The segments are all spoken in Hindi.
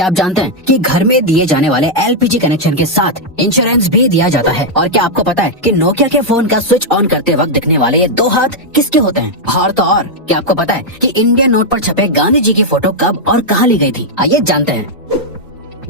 क्या आप जानते हैं कि घर में दिए जाने वाले एलपीजी कनेक्शन के साथ इंश्योरेंस भी दिया जाता है? और क्या आपको पता है कि नोकिया के फोन का स्विच ऑन करते वक्त दिखने वाले ये 2 हाथ किसके होते हैं? और तो और क्या आपको पता है कि इंडियन नोट पर छपे गांधी जी की फोटो कब और कहाँ ली गई थी? आइए जानते हैं।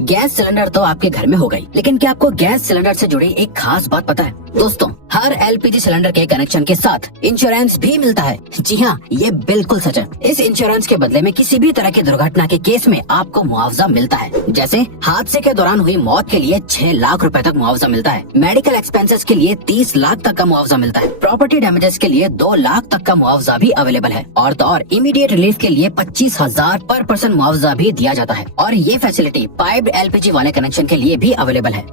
गैस सिलेंडर तो आपके घर में हो गई, लेकिन क्या आपको गैस सिलेंडर से जुड़ी एक खास बात पता है? दोस्तों, हर एलपीजी सिलेंडर के कनेक्शन के साथ इंश्योरेंस भी मिलता है। जी हाँ, ये बिल्कुल सच है। इस इंश्योरेंस के बदले में किसी भी तरह की दुर्घटना के केस में आपको मुआवजा मिलता है। जैसे हादसे के दौरान हुई मौत के लिए 6 लाख रुपए तक मुआवजा मिलता है। मेडिकल एक्सपेंसेस के लिए 30 लाख तक का मुआवजा मिलता है। प्रॉपर्टी डैमेजेस के लिए 2 लाख तक का मुआवजा भी अवेलेबल है। और तो और इमीडिएट रिलीफ के लिए 25,000 पर पर्सन मुआवजा भी दिया जाता है। और ये फैसिलिटी पाइप्ड एलपीजी वाले कनेक्शन के लिए भी अवेलेबल है।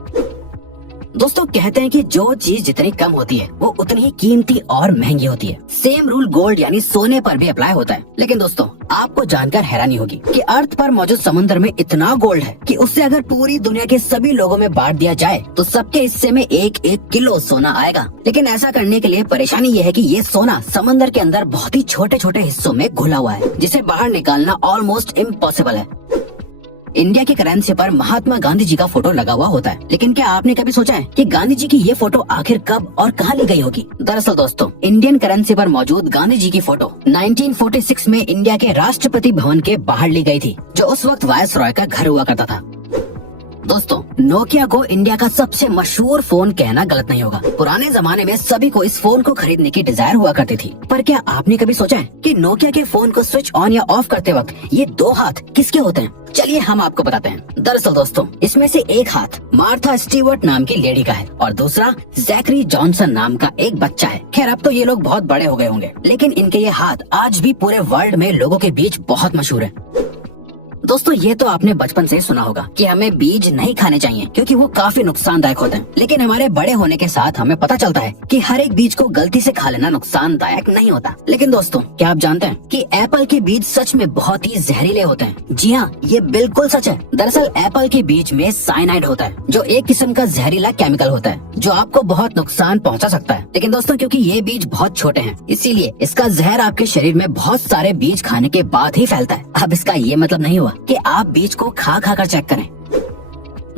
दोस्तों, कहते हैं कि जो चीज जितनी कम होती है वो उतनी ही कीमती और महंगी होती है। सेम रूल गोल्ड यानी सोने पर भी अप्लाई होता है। लेकिन दोस्तों, आपको जानकर हैरानी होगी कि अर्थ पर मौजूद समुद्र में इतना गोल्ड है कि उससे अगर पूरी दुनिया के सभी लोगों में बांट दिया जाए तो सबके हिस्से में 1-1 किलो सोना आएगा। लेकिन ऐसा करने के लिए परेशानी ये है कि ये सोना समंदर के अंदर बहुत ही छोटे छोटे हिस्सों में घुला हुआ है, जिसे बाहर निकालना ऑलमोस्ट इम्पॉसिबल है। इंडिया की करेंसी पर महात्मा गांधी जी का फोटो लगा हुआ होता है, लेकिन क्या आपने कभी सोचा है कि गांधी जी की ये फोटो आखिर कब और कहाँ ली गई होगी? दरअसल दोस्तों, इंडियन करेंसी पर मौजूद गांधी जी की फोटो 1946 में इंडिया के राष्ट्रपति भवन के बाहर ली गई थी, जो उस वक्त वायसरॉय का घर हुआ करता था। दोस्तों, नोकिया को इंडिया का सबसे मशहूर फोन कहना गलत नहीं होगा। पुराने जमाने में सभी को इस फोन को खरीदने की डिजायर हुआ करती थी। पर क्या आपने कभी सोचा है कि नोकिया के फोन को स्विच ऑन या ऑफ करते वक्त ये 2 हाथ किसके होते हैं? चलिए हम आपको बताते हैं। दरअसल दोस्तों, इसमें से एक हाथ मार्था स्टीवर्ट नाम की लेडी का है और दूसरा जैकरी जॉनसन नाम का एक बच्चा है। खैर, अब तो ये लोग बहुत बड़े हो गए होंगे, लेकिन इनके ये हाथ आज भी पूरे वर्ल्ड में लोगों के बीच बहुत मशहूर है। दोस्तों, ये तो आपने बचपन से ही सुना होगा कि हमें बीज नहीं खाने चाहिए क्योंकि वो काफी नुकसानदायक होते हैं। लेकिन हमारे बड़े होने के साथ हमें पता चलता है कि हर एक बीज को गलती से खा लेना नुकसानदायक नहीं होता। लेकिन दोस्तों, क्या आप जानते हैं कि एप्पल के बीज सच में बहुत ही जहरीले होते हैं? जी हाँ, ये बिल्कुल सच है। दरअसल एप्पल के बीज में साइनाइड होता है, जो एक किस्म का जहरीला केमिकल होता है जो आपको बहुत नुकसान पहुँचा सकता है। लेकिन दोस्तों, क्योंकि ये बीज बहुत छोटे हैं, इसीलिए इसका जहर आपके शरीर में बहुत सारे बीज खाने के बाद ही फैलता है। अब इसका ये मतलब नहीं हुआ कि आप बीज को खा कर चेक करें।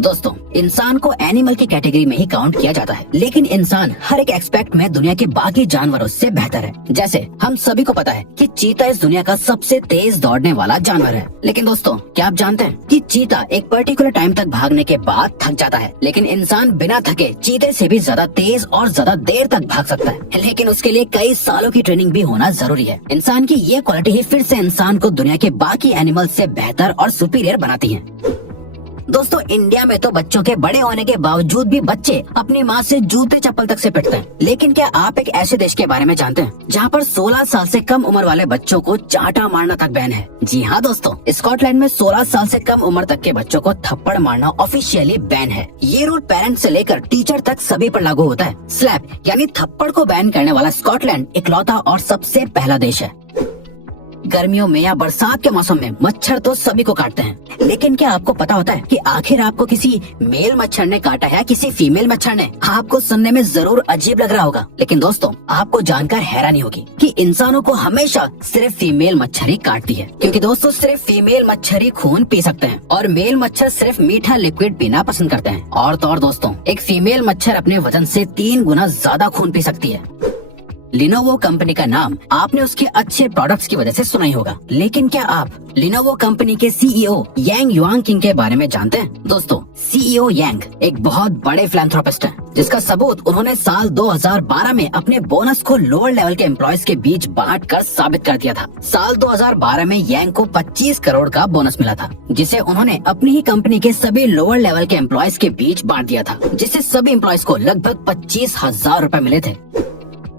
दोस्तों, इंसान को एनिमल की कैटेगरी में ही काउंट किया जाता है, लेकिन इंसान हर एक एस्पेक्ट में दुनिया के बाकी जानवरों से बेहतर है। जैसे हम सभी को पता है कि चीता इस दुनिया का सबसे तेज दौड़ने वाला जानवर है। लेकिन दोस्तों, क्या आप जानते हैं कि चीता एक पर्टिकुलर टाइम तक भागने के बाद थक जाता है, लेकिन इंसान बिना थके चीते से भी ज्यादा तेज और ज्यादा देर तक भाग सकता है। लेकिन उसके लिए कई सालों की ट्रेनिंग भी होना जरूरी है। इंसान की ये क्वालिटी ही फिर से इंसान को दुनिया के बाकी एनिमल से बेहतर और सुपीरियर बनाती है। दोस्तों, इंडिया में तो बच्चों के बड़े होने के बावजूद भी बच्चे अपनी माँ से जूते चप्पल तक से पिटते हैं। लेकिन क्या आप एक ऐसे देश के बारे में जानते हैं जहाँ पर 16 साल से कम उम्र वाले बच्चों को चांटा मारना तक बैन है? जी हाँ दोस्तों, स्कॉटलैंड में 16 साल से कम उम्र तक के बच्चों को थप्पड़ मारना ऑफिशियली बैन है। ये रूल पेरेंट्स से लेकर टीचर तक सभी पर लागू होता है। स्लैप यानी थप्पड़ को बैन करने वाला स्कॉटलैंड इकलौता और सबसे पहला देश है। गर्मियों में या बरसात के मौसम में मच्छर तो सभी को काटते हैं, लेकिन क्या आपको पता होता है कि आखिर आपको किसी मेल मच्छर ने काटा है किसी फीमेल मच्छर ने? आपको सुनने में जरूर अजीब लग रहा होगा, लेकिन दोस्तों, आपको जानकर हैरानी होगी कि इंसानों को हमेशा सिर्फ फीमेल मच्छर ही काटती है। क्योंकि दोस्तों, सिर्फ फीमेल मच्छर ही खून पी सकते हैं और मेल मच्छर सिर्फ मीठा लिक्विड पीना पसंद करते हैं। और तो और दोस्तों, एक फीमेल मच्छर अपने वजन से 3 गुना ज्यादा खून पी सकती है। लिनोवो कंपनी का नाम आपने उसके अच्छे प्रोडक्ट्स की वजह से सुना ही होगा, लेकिन क्या आप लिनोवो कंपनी के सीईओ यांग युआंगकिंग के बारे में जानते हैं? दोस्तों, सीईओ यांग एक बहुत बड़े फिलैंथ्रोपिस्ट हैं, जिसका सबूत उन्होंने साल 2012 में अपने बोनस को लोअर लेवल के एम्प्लॉयज के बीच बांटकर साबित कर दिया था। साल 2012 में यांग को 25 करोड़ का बोनस मिला था, जिसे उन्होंने अपनी ही कंपनी के सभी लोअर लेवल के एम्प्लॉयज के बीच बांट दिया था, जिससे सभी एम्प्लॉयज को लगभग 25,000 रूपए मिले थे।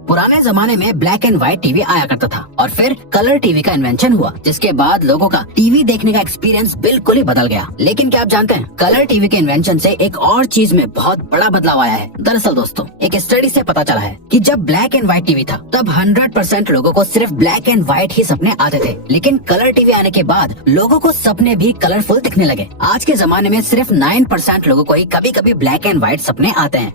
पुराने जमाने में ब्लैक एंड व्हाइट टीवी आया करता था और फिर कलर टीवी का इन्वेंशन हुआ, जिसके बाद लोगों का टीवी देखने का एक्सपीरियंस बिल्कुल ही बदल गया। लेकिन क्या आप जानते हैं, कलर टीवी के इन्वेंशन से एक और चीज में बहुत बड़ा बदलाव आया है। दरअसल दोस्तों, एक स्टडी से पता चला है कि जब ब्लैक एंड व्हाइट टीवी था तब 100% लोगों को सिर्फ ब्लैक एंड व्हाइट ही सपने आते थे, लेकिन कलर टीवी आने के बाद लोगों को सपने भी कलरफुल दिखने लगे। आज के जमाने में सिर्फ 9% लोगों को ही कभी कभी ब्लैक एंड व्हाइट सपने आते हैं।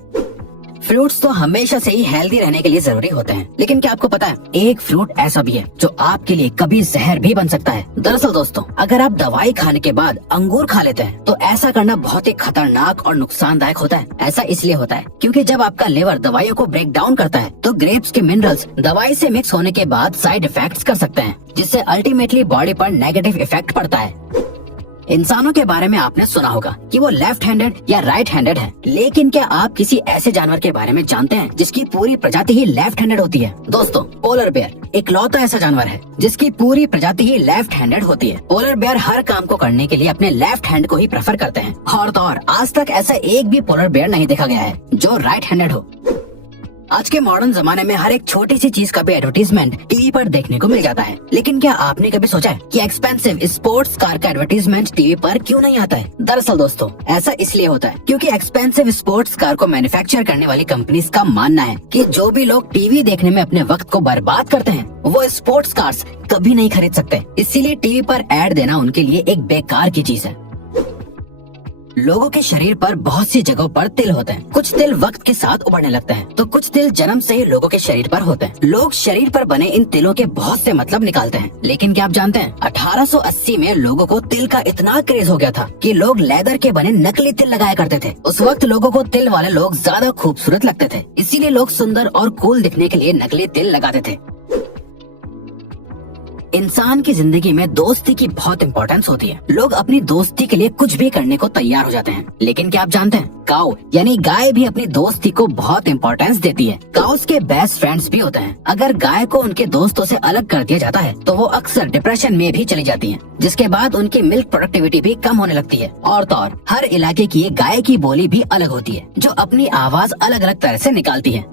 फ्रूट्स तो हमेशा से ही हेल्दी रहने के लिए जरूरी होते हैं, लेकिन क्या आपको पता है एक फ्रूट ऐसा भी है जो आपके लिए कभी जहर भी बन सकता है। दरअसल दोस्तों, अगर आप दवाई खाने के बाद अंगूर खा लेते हैं तो ऐसा करना बहुत ही खतरनाक और नुकसानदायक होता है। ऐसा इसलिए होता है क्योंकि जब आपका लिवर दवाइयों को ब्रेक डाउन करता है तो ग्रेप्स के मिनरल्स दवाई से मिक्स होने के बाद साइड इफेक्ट्स कर सकते हैं, जिससे अल्टीमेटली बॉडी पर नेगेटिव इफेक्ट पड़ता है। इंसानों के बारे में आपने सुना होगा कि वो लेफ्ट हैंडेड या राइट हैंडेड है, लेकिन क्या आप किसी ऐसे जानवर के बारे में जानते हैं जिसकी पूरी प्रजाति ही लेफ्ट हैंडेड होती है? दोस्तों, पोलर बेयर इकलौता ऐसा जानवर है जिसकी पूरी प्रजाति ही लेफ्ट हैंडेड होती है। पोलर बेयर हर काम को करने के लिए अपने लेफ्ट हैंड को ही प्रेफर करते हैं, और तो और आज तक ऐसा एक भी पोलर बेयर नहीं देखा गया है जो राइट हैंडेड हो। आज के मॉडर्न जमाने में हर एक छोटी सी चीज का भी एडवर्टीजमेंट टीवी पर देखने को मिल जाता है, लेकिन क्या आपने कभी सोचा है कि एक्सपेंसिव स्पोर्ट्स कार का एडवर्टीजमेंट टीवी पर क्यों नहीं आता है? दरअसल दोस्तों, ऐसा इसलिए होता है क्योंकि एक्सपेंसिव स्पोर्ट्स कार को मैन्युफैक्चर करने वाली कंपनीज का मानना है कि जो भी लोग टीवी देखने में अपने वक्त को बर्बाद करते हैं वो स्पोर्ट्स कार्स कभी नहीं खरीद सकते, इसीलिए टीवी पर एड देना उनके लिए एक बेकार की चीज है। लोगों के शरीर पर बहुत सी जगहों पर तिल होते हैं। कुछ तिल वक्त के साथ उभरने लगते हैं तो कुछ तिल जन्म से ही लोगों के शरीर पर होते हैं। लोग शरीर पर बने इन तिलों के बहुत से मतलब निकालते हैं, लेकिन क्या आप जानते हैं 1880 में लोगों को तिल का इतना क्रेज हो गया था कि लोग लेदर के बने नकली तिल लगाया करते थे। उस वक्त लोगों को तिल वाले लोग ज्यादा खूबसूरत लगते थे, इसीलिए लोग सुंदर और कूल दिखने के लिए नकली तिल लगाते थे। इंसान की जिंदगी में दोस्ती की बहुत इंपॉर्टेंस होती है। लोग अपनी दोस्ती के लिए कुछ भी करने को तैयार हो जाते हैं, लेकिन क्या आप जानते हैं काऊ यानी गाय भी अपनी दोस्ती को बहुत इंपॉर्टेंस देती है। काउस के बेस्ट फ्रेंड्स भी होते हैं। अगर गाय को उनके दोस्तों से अलग कर दिया जाता है तो वो अक्सर डिप्रेशन में भी चली जाती हैं, जिसके बाद उनकी मिल्क प्रोडक्टिविटी भी कम होने लगती है। और तो और हर इलाके की गाय की बोली भी अलग होती है जो अपनी आवाज अलग अलग तरह से निकालती है।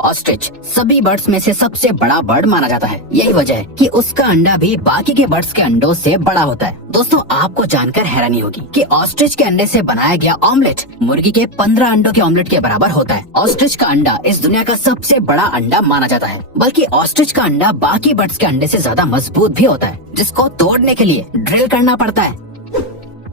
ऑस्ट्रिच सभी बर्ड्स में से सबसे बड़ा बर्ड माना जाता है। यही वजह है कि उसका अंडा भी बाकी के बर्ड्स के अंडों से बड़ा होता है। दोस्तों, आपको जानकर हैरानी होगी कि ऑस्ट्रिच के अंडे से बनाया गया ऑमलेट मुर्गी के 15 अंडों के ऑमलेट के बराबर होता है। ऑस्ट्रिच का अंडा इस दुनिया का सबसे बड़ा अंडा माना जाता है, बल्कि ऑस्ट्रिच का अंडा बाकी बर्ड्स के अंडे से ज्यादा मजबूत भी होता है, जिसको तोड़ने के लिए ड्रिल करना पड़ता है।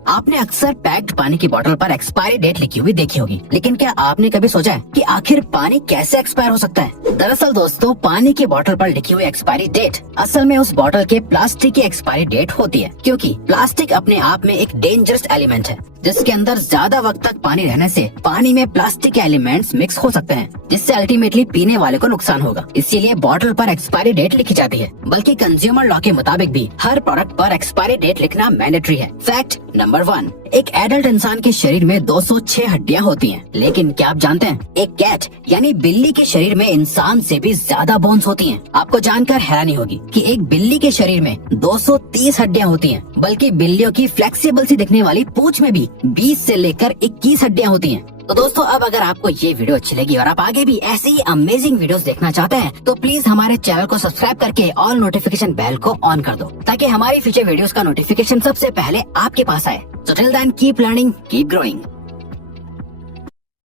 आपने अक्सर पैक्ड पानी की बोतल पर एक्सपायरी डेट लिखी हुई देखी होगी, लेकिन क्या आपने कभी सोचा है कि आखिर पानी कैसे एक्सपायर हो सकता है? दरअसल दोस्तों, पानी की बोतल पर लिखी हुई एक्सपायरी डेट असल में उस बोतल के प्लास्टिक की एक्सपायरी डेट होती है, क्योंकि प्लास्टिक अपने आप में एक डेंजरस एलिमेंट है जिसके अंदर ज्यादा वक्त तक पानी रहने से पानी में प्लास्टिक एलिमेंट्स मिक्स हो सकते हैं, जिससे अल्टीमेटली पीने वाले को नुकसान होगा। इसीलिए बोतल पर एक्सपायरी डेट लिखी जाती है, बल्कि कंज्यूमर लॉ के मुताबिक भी हर प्रोडक्ट पर एक्सपायरी डेट लिखना मैंडेटरी है। फैक्ट नंबर 1, एक एडल्ट इंसान के शरीर में 206 हड्डियां होती हैं, लेकिन क्या आप जानते हैं एक कैट यानी बिल्ली के शरीर में इंसान से भी ज्यादा बोन्स होती हैं। आपको जानकर हैरानी होगी कि एक बिल्ली के शरीर में 230 हड्डियां होती हैं, बल्कि बिल्लियों की फ्लेक्सिबल सी दिखने वाली पूंछ में भी 20 से लेकर 21 हड्डियां होती हैं। तो दोस्तों, अब अगर आपको ये वीडियो अच्छी लगी और आप आगे भी ऐसे ही अमेजिंग वीडियोस देखना चाहते हैं तो प्लीज हमारे चैनल को सब्सक्राइब करके ऑल नोटिफिकेशन बेल को ऑन कर दो, ताकि हमारी फ्यूचर वीडियोस का नोटिफिकेशन सबसे पहले आपके पास आए। So till then, keep learning, keep growing.